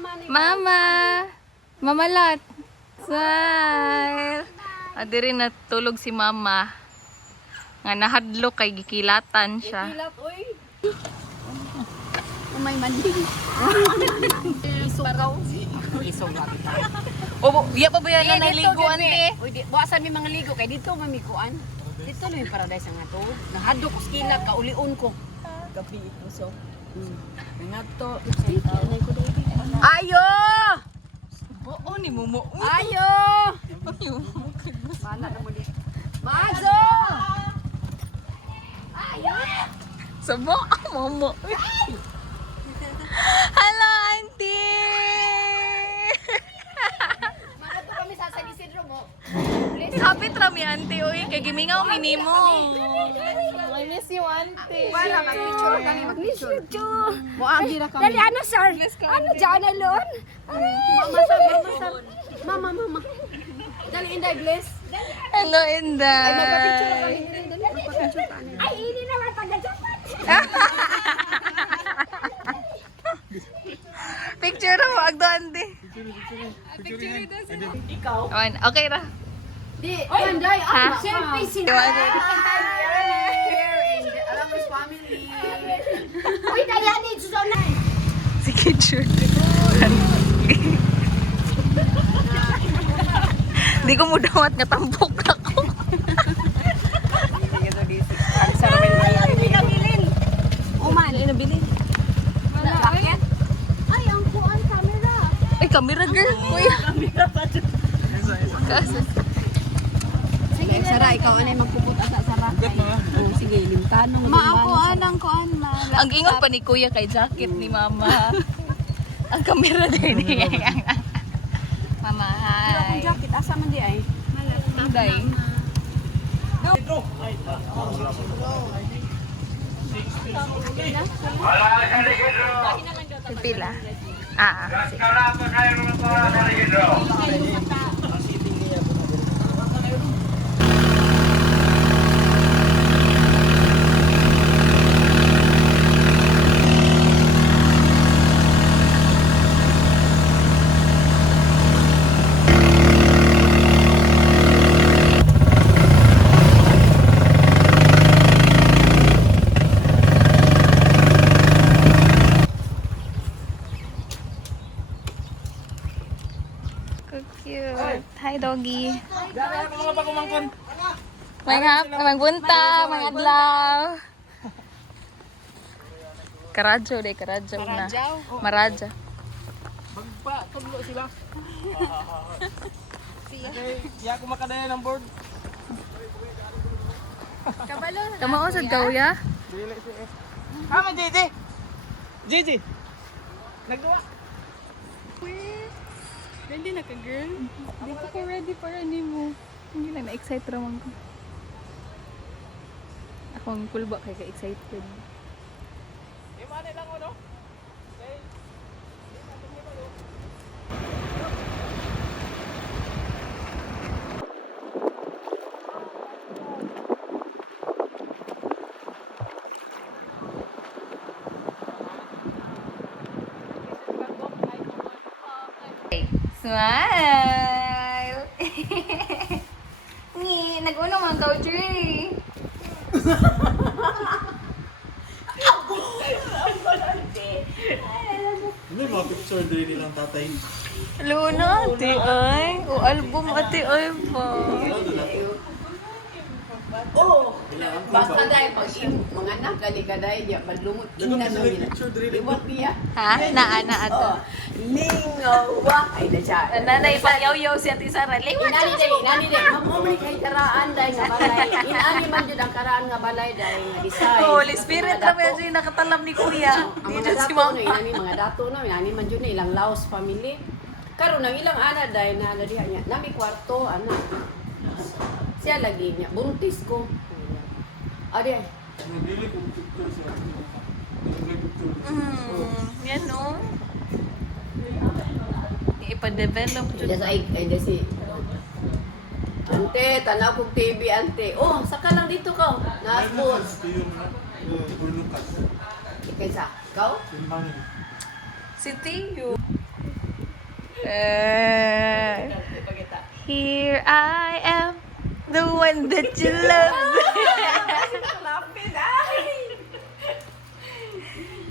Mama! Mama Lot! Smile! Adiri natulog si Mama. Nga nahadlok kay gikilatan siya. Gikilat, oy. Umay manding. Isugaw. Isugaw. O, iya pa ba yan na naligo, ante? Uy, buwasan mi mga ligo kay dito mamikuan. Dito lang yung paradise nga to. Nahadlok ko skila kaulion ko. Gabi ito so. Nga to. Ayo! Oo, ni Momo. Ayo! Bala na mo dito. Mazo! Ayo! Sabo, Momo. Hello, auntie! Makato kami sa San Isidro mo. Kapit rami, auntie. Uy, kay gimingaw minimo. I miss you, auntie. Wala, mag-picture kami, mag-picture. Muagi ra kami. Dali, ano, sir? Ano, dyan alone? Mama. Dali, Inday, bless. Hello, Inday. Ay, hindi naman taga-Japan. Picture mo, agdo, auntie. Ikaw? Okay ra. Di, Inday, Ha? selfie sila. Alam mo, family. Uy, kaya ni Susanay. Si Kitcher. Di ko mo dawat nga tampok ako. Uman. Ay, nabili. Bakit? Ay, ang kuan camera. Ay, camera girl. Kuya. Kasi. Sige, Sara, ikaw anay magpupunta sa Sara. Oh, sige, limtanong. Ang kuan, ma. Ang ingon pa ni Kuya kay jacket ni Mama. Ang camera din niya. Mama, hi. Jacket, asa man di ay? Inday. Pila. Sige. Cute. Hi, doggy. Magbunta, mga adlaw. Karadyo, day karadyo na. Maradyo. Magpa, tudlo sila. Ya ko makadaya ng board. Kamausad ka, Uya? Dili siya. Kama Gigi. Gigi. Nagduwa. Ready na ka, girl? Hindi pa ko ready para ni mo. Hindi na, na-excite raman ko. Ako ang kulba kay ka-excited. Imane lang ano? Smile! Ni, nag-uno mga country. Ano mga picture din nilang tatay? Luna, ate ay. O album ate ay pa. Oh, basta dahil pag mga anak, gali ka dahil diya, madlumot, ina na nila. Iwat niya. Ha? Naana ato. Oh, lingawa. Ay, na siya. Nanay pa yaw-yaw si Ate Sara. Liwat Inani day. Mamumuli kay karaan dahil nga balay. Inani man dyan ang karaan nga balay dahil nga design. Holy Spirit kami yung nakatalam ni Kuya. Ang Di mga dyan si dato Mama. no, inani mga dato na, inani man dyan na ilang Laos family. Karon ang ilang ana dahil na ano diha niya. Nami kwarto, ano. Siya lagi niya, buntis ko. Adi ay. Dili ko picture siya. Yan no. Ipa-develop dyan. Yes, ay si. Ante, tanaw kong TV, ante. Oh, saka lang dito ka. Na-sports. Kaysa, ikaw? Si Tio. Here I am, the one that you love.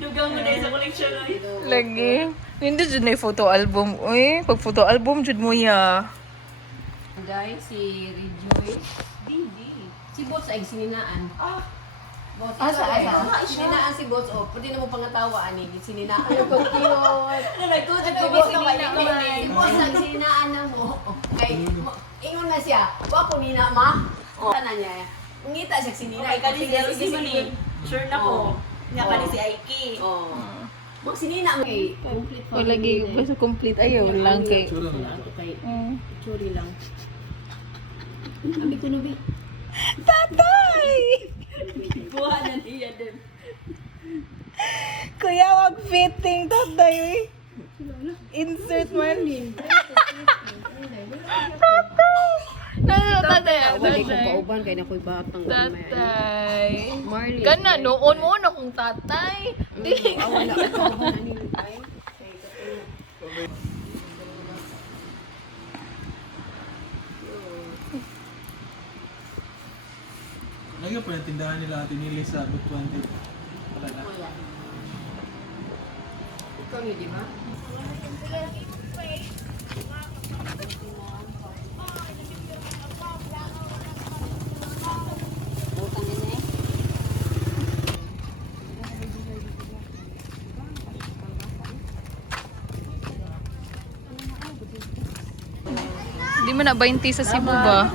Dugang mo dahil sa koleksyon ay. Lagi. Hindi dyan na yung photo album. Uy, pag photo album, dyan mo ya. Day, si Rejoice. Si Bots ay sininaan. Bots, sininaan si Bots. O, pwede na mo pangatawa, ani. Sininaan. Ano ko cute. Nagkutot ko Bots gusto ay kayo naman. Si Bots ay sininaan na mo. Ay, ingon na siya. Wa ko nina, ma. O, na niya. Ngita siya sinina. Ay, kani si Elsie man eh. Sure na ko. Nga Oo. kani si Aiki. Oo. Mag sinina mo. Okay, complete O lagi, basta complete. Ayaw lang kay. Churi lang. Abi ko no, bi. Tatay! Buha na niya din. Kuya, wag fitting. Tatay. Insert man. Tatay. Wala ko pauban kay nakoy batang gamay. Tatay. Marley. Kana, noon mo na kung tatay. Wala ko pauban ani tay. Ngayon pa yung tindahan nila Ate Nili sa Book 20. Wala na. Ikaw ni di ba? Utang din eh. Hindi mo na 20 sa Cebu ba?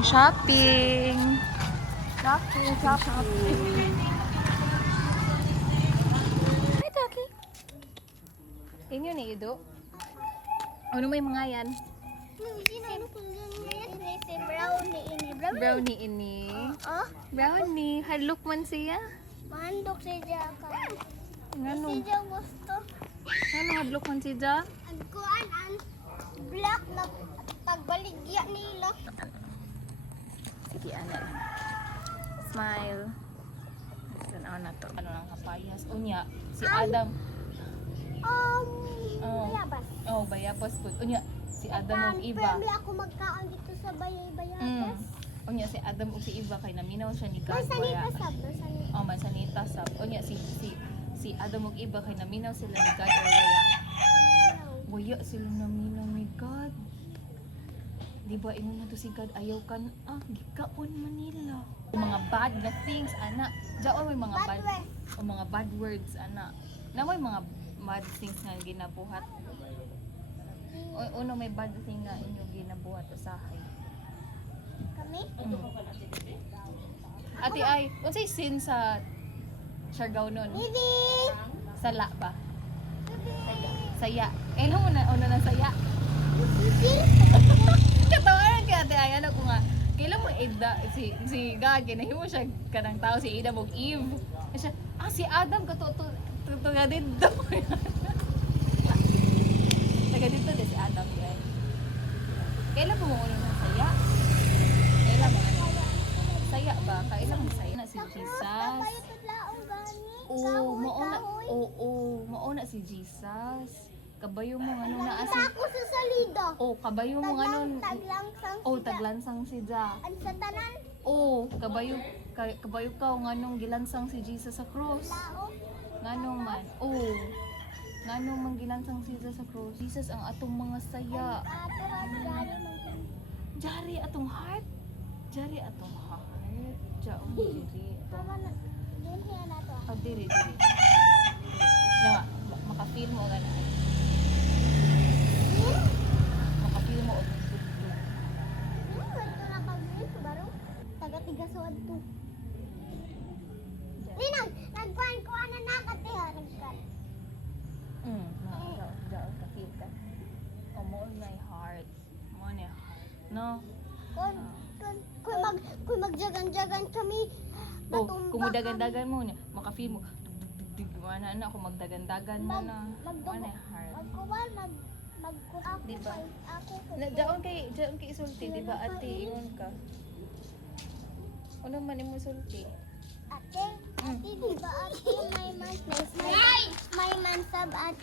Shopping, shopping. Ay, Taki. Inyo ni Ido. Ano may mga yan? Si brownie ini. Brownie ini. Oh, Brownie. Haluk man siya. mandok si Jaka. Ngano? Si Jaka gusto. Ngano hadlok man siya? Ang kuan ang black na pagbaligya nila. Sige, ano. Smile. Tanaw na to. Ano lang kapayas. Unya, si Adam. Oh. Bayabas. Oh, bayabas po. Unya, si Adam ug iba. Family ako magkaon dito sa bayabas. Unya, si Adam ug si iba kay naminaw siya ni God. Mansanita sab, mansanita. Oh, mansanita sab. Unya, si Adam ug iba kay naminaw sila ni God or waya. Waya sila naminaw ni God. Di ba ingon na to si God ayaw kan gikaon Manila. Mga bad na things ana. Diyan may mga bad o mga bad words ana. Na may mga bad things nga ginabuhat. Uno may bad thing nga inyo ginabuhat usahay. Kami? Ate ay, unsay sin sa Siargao nun? Bibi! Sala ba? Saya. Kailan mo na una ng saya? Katawaran kay ate ay ano ko nga. Kailan mo Ida si God ginahimo siya kanang tao si Ida mong Eve. Siya, si Adam katuto nga dito. Taga dito din si Adam guys. Kailan mo una ng saya? Kailan mo saya ba? Kailan mo saya na si Jesus? Mauna si Jesus. Kabayo mo ano na asi. Ako sa salida. Kabayo mo ano. Taglangsang Taglansang si Ja. Ang sa tanan. Kabayo ka nganong gilansang si Jesus sa cross. Nganong man. Nganong man gilansang si Jesus sa cross. Jesus ang atong mga saya. Jari atong heart. Jari atong heart. Jaong diri. Mama na. Din hiya na to. Diri. Nga, makafeel mo nga na. Makafeel mo og Ito na pag-rip baro. Taga-tigasod to. Ninang, nagkuhan ko ana nakatiha nagkan. Jaong ka-feel ka. Mo my heart. Mo na heart. No? Kung magjagan-jagan kami, Kung mudagan-dagan mo niya, makafeel mo. Wala na ako magdagan-dagan mo na. Wala heart. magkuhan Diba? ako. Daon kay isulti, di ba ate, ingon ka. Ano man imo sulti? Ate, di ba ate? months, my month of Ate